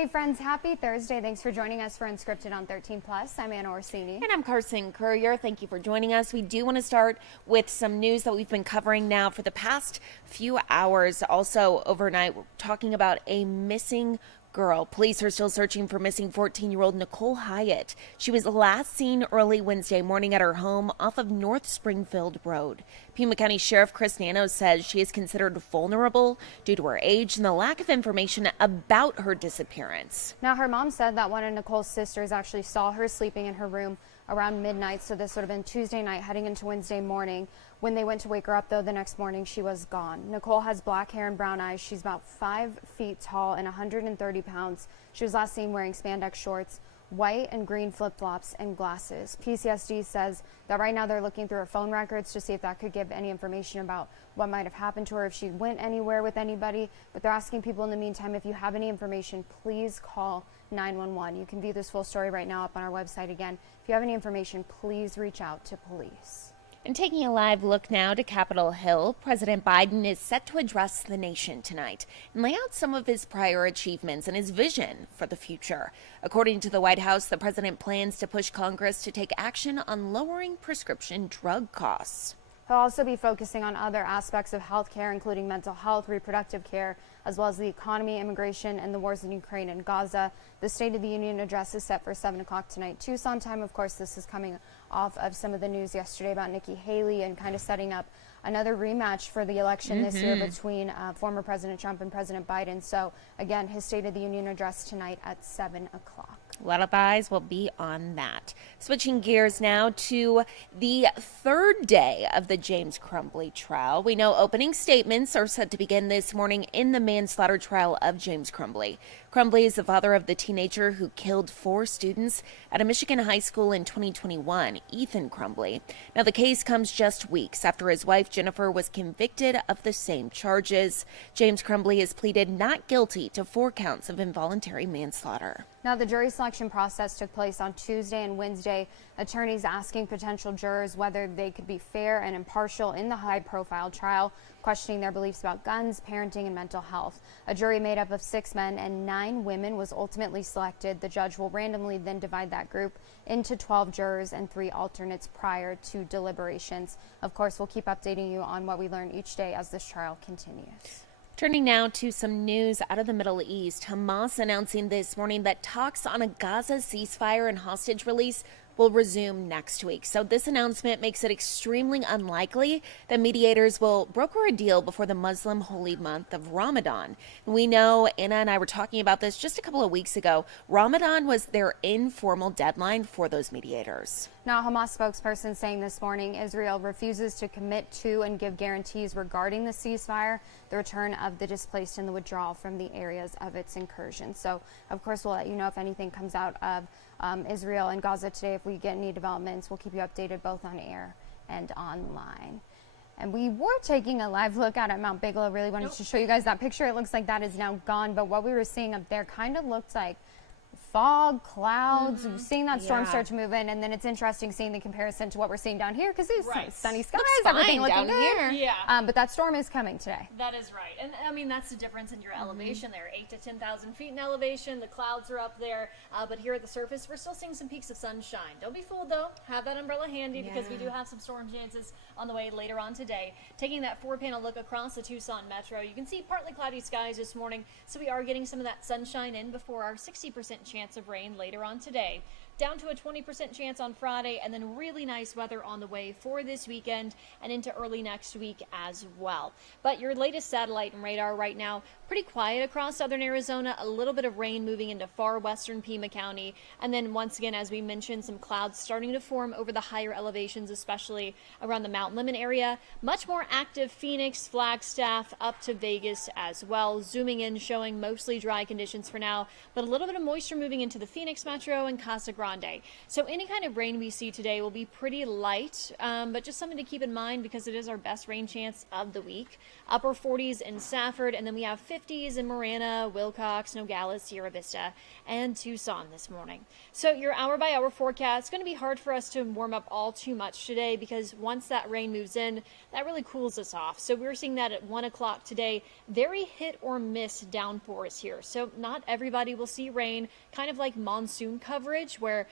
Hey friends, happy Thursday. Thanks for joining us for Unscripted on 13 Plus. I'm Anna Orsini. And I'm Carson Courier. Thank you for joining us. We do want to start with some news that we've been covering now for the past few hours. Also overnight, we're talking about a missing girl. Police are still searching for missing 14-year-old Nicole Hyatt. She was last seen early Wednesday morning at her home off of North Springfield Road. Pima County Sheriff Chris Nano says she is considered vulnerable due to her age and the lack of information about her disappearance. Now, her mom said that one of Nicole's sisters actually saw her sleeping in her room around midnight, so this would have been Tuesday night heading into Wednesday morning. When they went to wake her up, though, the next morning she was gone. Nicole has black hair and brown eyes. She's about 5 feet tall and 130 pounds. She was last seen wearing spandex shorts, white and green flip-flops, and glasses. PCSD says that right now they're looking through her phone records to see if that could give any information about what might have happened to her, if she went anywhere with anybody. But they're asking people in the meantime, if you have any information, please call 911. You can view this full story right now up on our website again. If you have any information, please reach out to police. And taking a live look now to Capitol Hill, President Biden is set to address the nation tonight and lay out some of his prior achievements and his vision for the future. According to the White House, the president plans to push Congress to take action on lowering prescription drug costs. He'll also be focusing on other aspects of health care, including mental health, reproductive care, as well as the economy, immigration, and the wars in Ukraine and Gaza. The State of the Union address is set for 7 o'clock tonight, Tucson time. Of course, this is coming off of some of the news yesterday about Nikki Haley and kind of setting up another rematch for the election this year between former President Trump and President Biden. So, again, his State of the Union address tonight at 7 o'clock. A lot of eyes will be on that. Switching gears now to the third day of the James Crumbley trial. We know opening statements are set to begin this morning in the manslaughter trial of James Crumbley. Crumbley is the father of the teenager who killed 4 students at a Michigan high school in 2021, Ethan Crumbley. Now, the case comes just weeks after his wife, Jennifer, was convicted of the same charges. James Crumbley has pleaded not guilty to 4 counts of involuntary manslaughter. Now, the jury selection process took place on Tuesday and Wednesday. Attorneys asking potential jurors whether they could be fair and impartial in the high-profile trial, questioning their beliefs about guns, parenting, and mental health. A jury made up of 6 men and 9 women was ultimately selected. The judge will randomly then divide that group into 12 jurors and 3 alternates prior to deliberations. Of course, we'll keep updating you on what we learn each day as this trial continues. Turning now to some news out of the Middle East. Hamas announcing this morning that talks on a Gaza ceasefire and hostage release will resume next week. So this announcement makes it extremely unlikely that mediators will broker a deal before the Muslim holy month of Ramadan. And we know, Anna and I were talking about this just a couple of weeks ago, Ramadan was their informal deadline for those mediators. Now, Hamas spokesperson saying this morning Israel refuses to commit to and give guarantees regarding the ceasefire, the return of the displaced, and the withdrawal from the areas of its incursion. So, of course, we'll let you know if anything comes out of Israel and Gaza today. If we get any developments, we'll keep you updated both on air and online. And we were taking a live look out at Mount Bigelow. Really wanted to show you guys that picture. It looks like that is now gone, but what we were seeing up there kind of looked like fog, clouds, seeing that storm start to move in, and then it's interesting seeing the comparison to what we're seeing down here because it's sunny skies, everything looking good. Yeah. But that storm is coming today. That is right. And I mean, that's the difference in your elevation there. 8 to 10,000 feet in elevation. The clouds are up there. But here at the surface, we're still seeing some peaks of sunshine. Don't be fooled, though. Have that umbrella handy because we do have some storm chances on the way later on today. Taking that 4-panel look across the Tucson Metro, you can see partly cloudy skies this morning. So we are getting some of that sunshine in before our 60% chance of rain later on today. Down to a 20% chance on Friday, and then really nice weather on the way for this weekend and into early next week as well. But your latest satellite and radar right now, pretty quiet across southern Arizona, a little bit of rain moving into far western Pima County, and then once again, as we mentioned, some clouds starting to form over the higher elevations, especially around the Mount Lemmon area. Much more active Phoenix, Flagstaff, up to Vegas as well. Zooming in, showing mostly dry conditions for now, but a little bit of moisture moving into the Phoenix Metro and Casa Grande. So any kind of rain we see today will be pretty light, but just something to keep in mind because it is our best rain chance of the week. upper 40s in Safford, and then we have 50s in Marana, Wilcox, Nogales, Sierra Vista, and Tucson this morning. So your hour by hour forecast is going to be hard for us to warm up all too much today, because once that rain moves in, that really cools us off. So we're seeing that at 1 o'clock today. Very hit or miss downpours here. So not everybody will see rain, kind of like monsoon coverage, where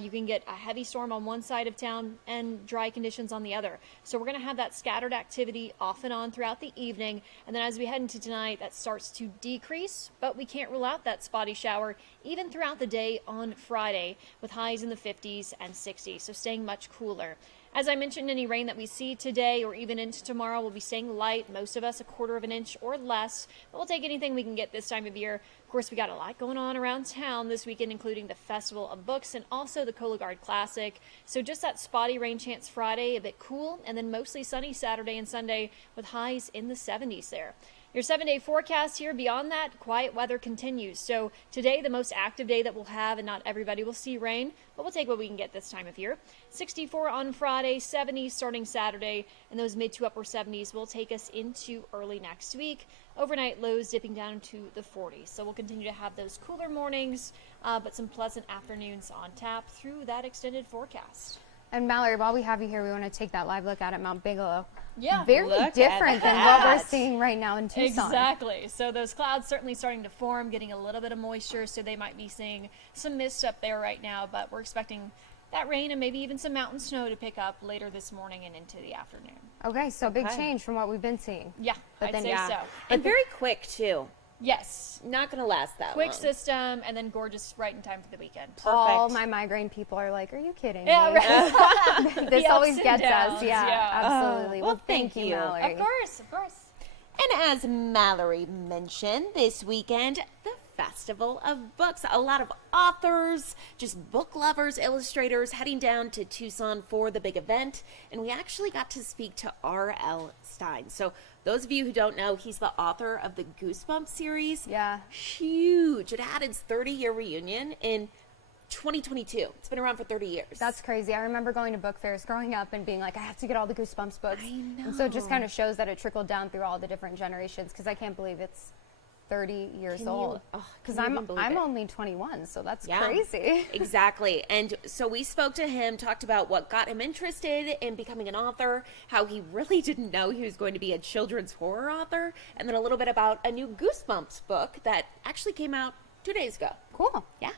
you can get a heavy storm on one side of town and dry conditions on the other. So we're going to have that scattered activity off and on throughout the evening. And then as we head into tonight, that starts to decrease, but we can't rule out that spotty shower even throughout the day on Friday, with highs in the 50s and 60s. So staying much cooler. As I mentioned, any rain that we see today or even into tomorrow will be staying light. Most of us 1/4 of an inch or less, but we'll take anything we can get this time of year. Of course, we got a lot going on around town this weekend, including the Festival of Books and also the Cologuard Classic. So just that spotty rain chance Friday, a bit cool, and then mostly sunny Saturday and Sunday with highs in the 70s there. Your 7-day forecast here, beyond that, quiet weather continues. So today, the most active day that we'll have, and not everybody will see rain, but we'll take what we can get this time of year. 64 on Friday, 70s starting Saturday, and those mid to upper 70s will take us into early next week. Overnight lows dipping down to the 40s. So we'll continue to have those cooler mornings, but some pleasant afternoons on tap through that extended forecast. And Mallory, while we have you here, we want to take that live look at Mount Bigelow. Yeah. Very Look different at than what we're that. seeing right now in Tucson. Exactly. So those clouds certainly starting to form, getting a little bit of moisture, so they might be seeing some mist up there right now, but we're expecting that rain and maybe even some mountain snow to pick up later this morning and into the afternoon. Okay, so big Okay. change from what we've been seeing. Yeah, But I'd then- say yeah. so. And very quick, too. Yes. Not going to last that Quick long. system, and then gorgeous right in time for the weekend. All Perfect. my migraine people are like, are you kidding Yeah, me? right. This The always ups and gets downs, us. Yeah, yeah. absolutely. well, Well, thank thank you, you. Mallory. Of course, of course. And as Mallory mentioned, this weekend, the Festival of Books. A lot of authors, just book lovers, illustrators heading down to Tucson for the big event. And we actually got to speak to R.L. Stein. So those of you who don't know, he's the author of the Goosebumps series. Yeah. Huge. It had its 30-year reunion in 2022. It's been around for 30 years. That's crazy. I remember going to book fairs growing up and being like, I have to get all the Goosebumps books. I And so it just know. kind of shows that it trickled down through all the different generations, because I can't believe it's 30 years Can you- old. oh, Because can you I'm even believe it? only 21, so that's Yeah. crazy. Exactly. And so we spoke to him, talked about what got him interested in becoming an author, how he really didn't know he was going to be a children's horror author, and then a little bit about a new Goosebumps book that actually came out 2 days ago. Cool. Yeah.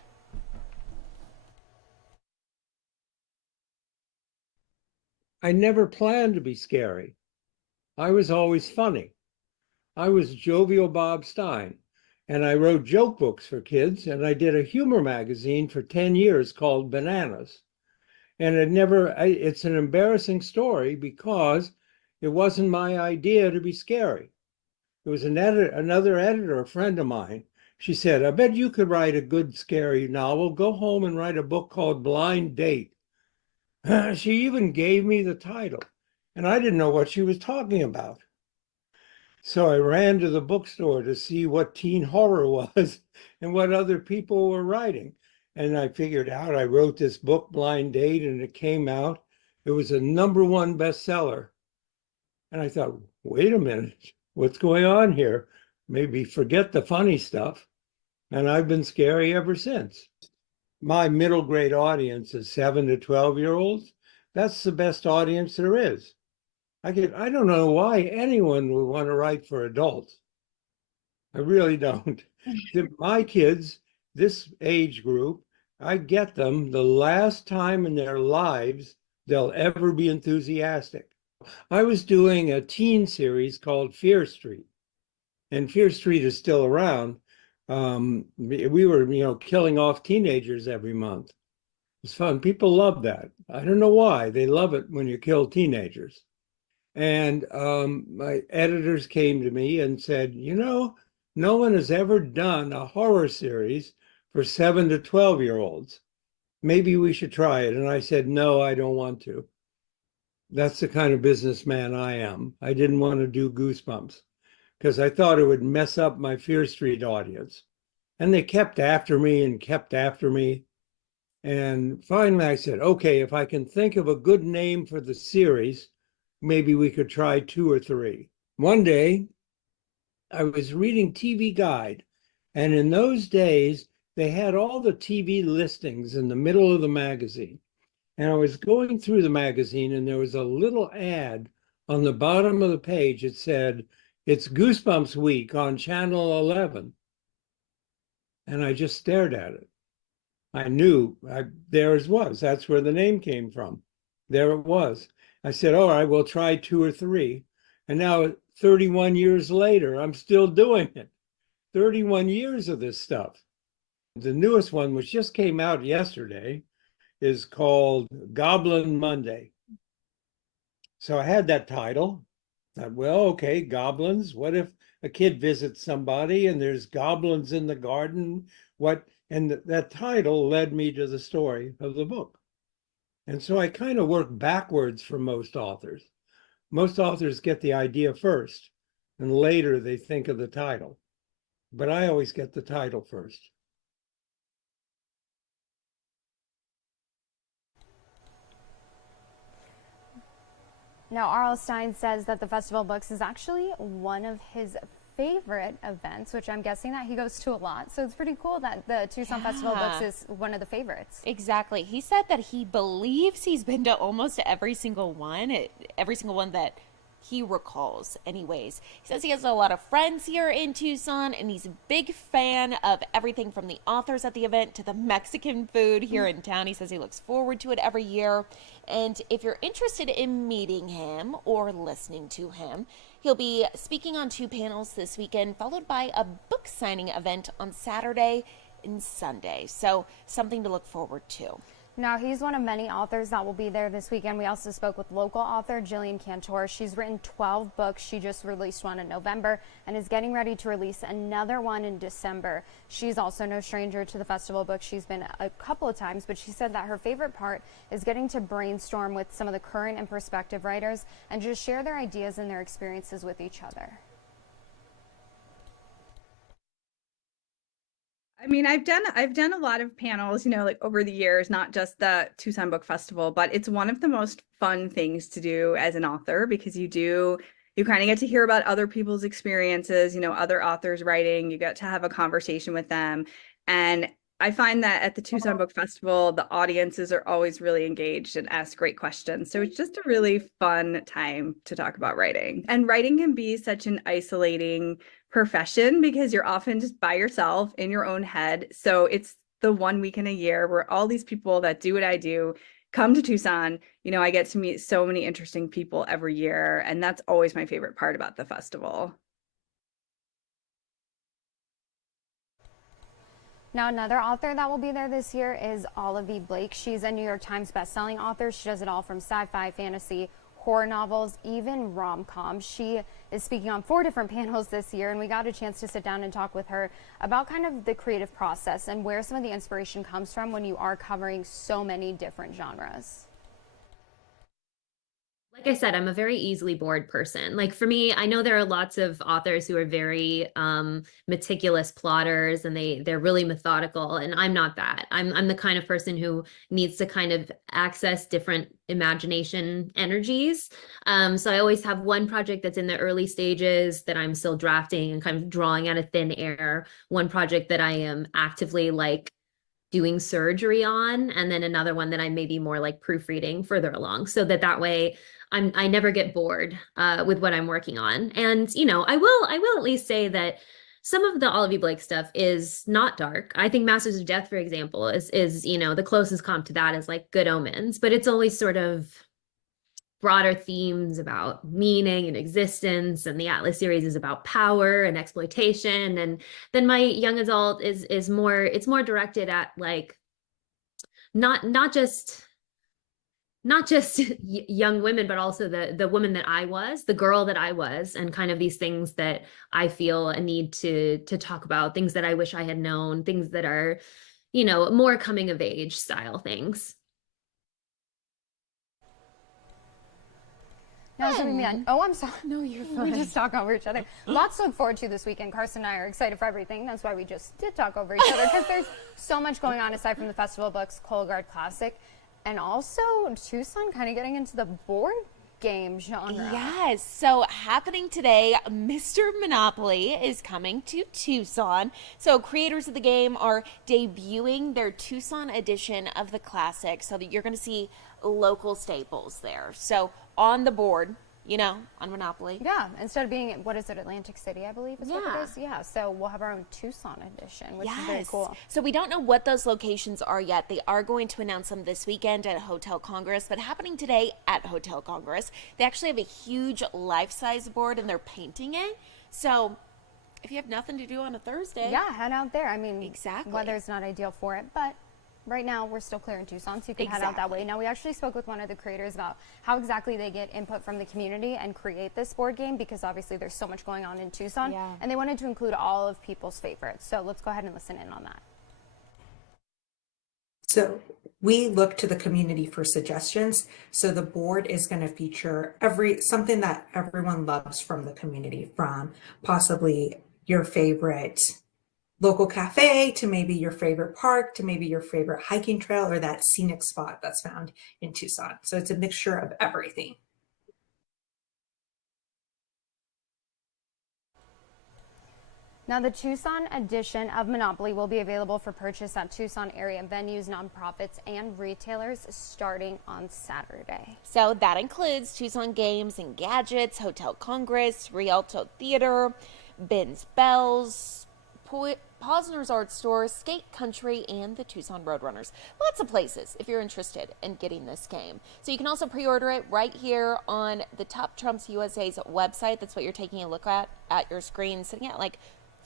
I never planned to be scary. I was always funny. I was jovial Bob Stein, and I wrote joke books for kids, and I did a humor magazine for 10 years called Bananas. And it's an embarrassing story because it wasn't my idea to be scary. It was another editor, a friend of mine. She said, I bet you could write a good scary novel. Go home and write a book called Blind Date. She even gave me the title, and I didn't know what she was talking about. So I ran to the bookstore to see what teen horror was and what other people were writing. And I figured out, I wrote this book, Blind Date, and it came out. It was a #1 bestseller. And I thought, wait a minute, what's going on here? Maybe forget the funny stuff. And I've been scary ever since. My middle grade audience is 7 to 12-year-olds. That's the best audience there is. I don't know why anyone would want to write for adults. I really don't. My kids, this age group, I get them the last time in their lives they'll ever be enthusiastic. I was doing a teen series called Fear Street, and Fear Street is still around. We were, killing off teenagers every month. It's fun. People love that. I don't know why. They love it when you kill teenagers. And my editors came to me and said, no one has ever done a horror series for 7 to 12-year-olds. Maybe we should try it. And I said, no, I don't want to. That's the kind of businessman I am. I didn't want to do Goosebumps because I thought it would mess up my Fear Street audience. And they kept after me and kept after me. And finally I said, okay, if I can think of a good name for the series, maybe we could try 2 or 3 One day I was reading TV Guide, and in those days they had all the TV listings in the middle of the magazine. And I was going through the magazine, and there was a little ad on the bottom of the page. It said, "It's Goosebumps Week on Channel 11." And I just stared at it. I knew there it was. That's where the name came from. There it was. I said, all right, we'll try 2 or 3. And now 31 years later, I'm still doing it. 31 years of this stuff. The newest one, which just came out yesterday, is called Goblin Monday. So I had that title. Thought, well, okay, goblins. What if a kid visits somebody and there's goblins in the garden? What? And that title led me to the story of the book. And so I kind of work backwards for most authors. Most authors get the idea first, and later they think of the title. But I always get the title first. Now, R.L. Stine says that the Festival of Books is actually one of his favorite events, which I'm guessing that he goes to a lot. So it's pretty cool that the Tucson Festival of Books is one of the favorites. Exactly. He said that he believes he's been to almost every single one that he recalls anyways. He says he has a lot of friends here in Tucson, and he's a big fan of everything from the authors at the event to the Mexican food here in town. He says he looks forward to it every year. And if you're interested in meeting him or listening to him, he'll be speaking on 2 panels this weekend, followed by a book signing event on Saturday and Sunday. So something to look forward to. Now, he's one of many authors that will be there this weekend. We also spoke with local author Jillian Cantor. She's written 12 books. She just released one in November and is getting ready to release another one in December. She's also no stranger to the Festival book. She's been a couple of times, but she said that her favorite part is getting to brainstorm with some of the current and prospective writers and just share their ideas and their experiences with each other. I mean, I've done a lot of panels, like over the years, not just the Tucson Book Festival, but it's one of the most fun things to do as an author because you kind of get to hear about other people's experiences, other authors writing, you get to have a conversation with them. And I find that at the Tucson Book Festival, the audiences are always really engaged and ask great questions. So it's just a really fun time to talk about writing. And writing can be such an isolating profession because you're often just by yourself in your own head. So it's the one weekend a year where all these people that do what I do come to Tucson. I get to meet so many interesting people every year, and that's always my favorite part about the festival. Now, another author that will be there this year is Olivia Blake. She's a New York Times bestselling author. She does it all from sci-fi, fantasy, horror novels, even rom-coms. She is speaking on 4 different panels this year, and we got a chance to sit down and talk with her about kind of the creative process and where some of the inspiration comes from when you are covering so many different genres. Like I said, I'm a very easily bored person. Like for me, I know there are lots of authors who are very meticulous plotters and they're really methodical, and I'm not that. I'm the kind of person who needs to kind of access different imagination energies. So I always have one project that's in the early stages that I'm still drafting and kind of drawing out of thin air, one project that I am actively doing surgery on, and then another one that I may be more proofreading further along, so that way I never get bored with what I'm working on. And I will at least say that some of the Olivia Blake stuff is not dark. I think Masters of Death, for example, is the closest comp to that is Good Omens, but it's always sort of broader themes about meaning and existence, and the Atlas series is about power and exploitation. And then my young adult is more directed at not just young women, but also the woman that I was, the girl that I was, and kind of these things that I feel a need to talk about, things that I wish I had known, things that are, more coming of age style things. Now, so I'm sorry. No, you're fine. We just talk over each other. Lots to look forward to this weekend. Carson and I are excited for everything. That's why we just did talk over each other, because there's so much going on aside from the Festival of Books, Colgard Classic, and also Tucson kind of getting into the board game genre. Yes. So happening today, Mr. Monopoly is coming to Tucson. So creators of the game are debuting their Tucson edition of the classic, so that you're going to see local staples there. So on the board, on Monopoly. Yeah, instead of being, what is it, Atlantic City, I believe is what Yeah. it is. Yeah, so we'll have our own Tucson edition, which is very cool. So we don't know what those locations are yet. They are going to announce them this weekend at Hotel Congress, but happening today at Hotel Congress, they actually have a huge life-size board and they're painting it. So if you have nothing to do on a Thursday. Yeah, head out there. I mean, Exactly. weather's not ideal for it, but right now we're still clear in Tucson, so you can head out that way. Now, we actually spoke with one of the creators about how exactly they get input from the community and create this board game, because obviously there's so much going on in Tucson, Yeah. and they wanted to include all of people's favorites. So let's go ahead and listen in on that. So we look to the community for suggestions. So the board is going to feature something that everyone loves from the community, from possibly your favorite local cafe to maybe your favorite park to maybe your favorite hiking trail or that scenic spot that's found in Tucson. So it's a mixture of everything. Now, the Tucson edition of Monopoly will be available for purchase at Tucson area venues, nonprofits, and retailers starting on Saturday. So that includes Tucson Games and Gadgets, Hotel Congress, Rialto Theater, Ben's Bells, Posner's Art Store, Skate Country, and the Tucson Roadrunners. Lots of places if you're interested in getting this game. So you can also pre-order it right here on the Top Trumps USA's website. That's what you're taking a look at your screen, sitting at like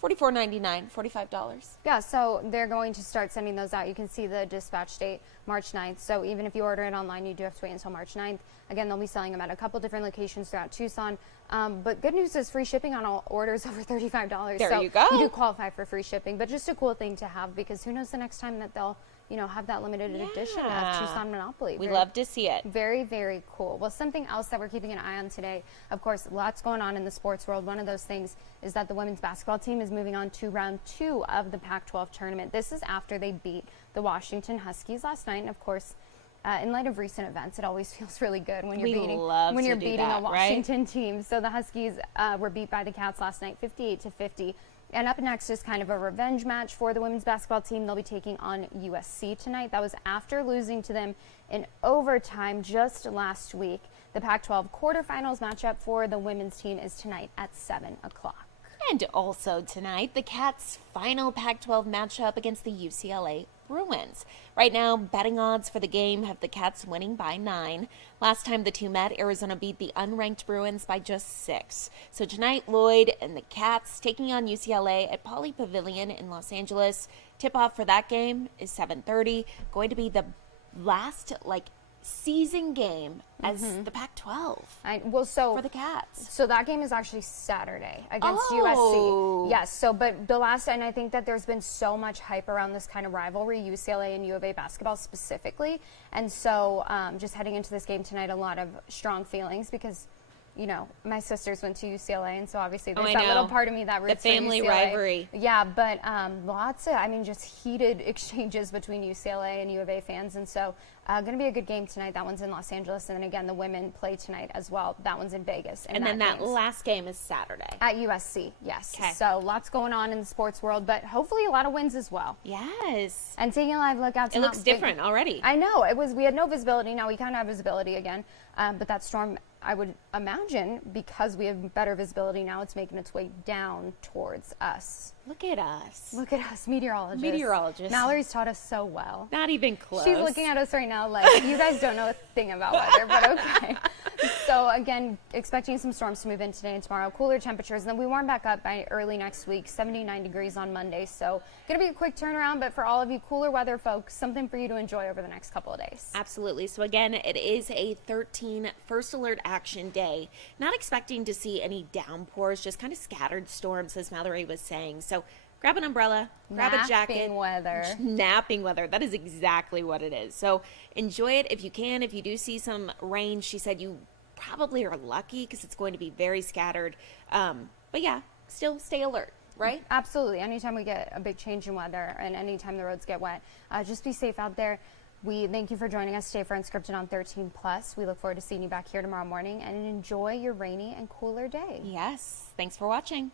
$44.99, $45. Yeah, so they're going to start sending those out. You can see the dispatch date, March 9th. So even if you order it online, you do have to wait until March 9th. Again, they'll be selling them at a couple different locations throughout Tucson. But good news is free shipping on all orders over $35. There so you go. You do qualify for free shipping, but just a cool thing to have, because who knows the next time that they'll, have that limited edition of Tucson Monopoly. We love to see it. Very, very cool. Well, something else that we're keeping an eye on today, of course, lots going on in the sports world. One of those things is that the women's basketball team is moving on to round 2 of the Pac-12 tournament. This is after they beat the Washington Huskies last night. And of course, in light of recent events, it always feels really good when you're beating a Washington team. So the Huskies were beat by the Cats last night, 58-50. And up next is kind of a revenge match for the women's basketball team. They'll be taking on USC tonight. That was after losing to them in overtime just last week. The Pac-12 quarterfinals matchup for the women's team is tonight at 7 o'clock. And also tonight, the Cats' final Pac-12 matchup against the UCLA Bruins. Right now, betting odds for the game have the Cats winning by 9. Last time the two met, Arizona beat the unranked Bruins by just 6. So tonight, Lloyd and the Cats taking on UCLA at Pauley Pavilion in Los Angeles. Tip-off for that game is 7:30. Going to be the last, season game as the Pac-12 for the Cats. So that game is actually Saturday against Oh. USC. Yes. So, but the last, and I think that there's been so much hype around this kind of rivalry, UCLA and U of A basketball specifically. And so, just heading into this game tonight, a lot of strong feelings because, my sisters went to UCLA, and so obviously there's that little part of me that roots the family for UCLA. rivalry. Yeah, but lots of, just heated exchanges between UCLA and U of A fans, and so going to be a good game tonight. That one's in Los Angeles, and then again, the women play tonight as well. That one's in Vegas. And then that last game is Saturday. At USC, yes. Okay. So lots going on in the sports world, but hopefully a lot of wins as well. Yes. And taking a live look out to It looks different already. I know. We had no visibility. Now we kind of have visibility again. But that storm, I would imagine, because we have better visibility now, it's making its way down towards us. Look at us. Look at us, meteorologists. Meteorologists. Mallory's taught us so well. Not even close. She's looking at us right now like, you guys don't know a thing about weather, but okay. So again, expecting some storms to move in today and tomorrow. Cooler temperatures, and then we warm back up by early next week, 79 degrees on Monday. So going to be a quick turnaround, but for all of you cooler weather folks, something for you to enjoy over the next couple of days. Absolutely. So again, it is a 13 first alert action day. Not expecting to see any downpours, just kind of scattered storms, as Mallory was saying. So grab an umbrella, grab a jacket. Napping weather. Napping weather. That is exactly what it is. So enjoy it if you can. If you do see some rain, she said you probably are lucky because it's going to be very scattered. But yeah, still stay alert, right? Absolutely. Anytime we get a big change in weather and anytime the roads get wet, just be safe out there. We thank you for joining us today for Unscripted on 13 Plus. We look forward to seeing you back here tomorrow morning, and enjoy your rainy and cooler day. Yes. Thanks for watching.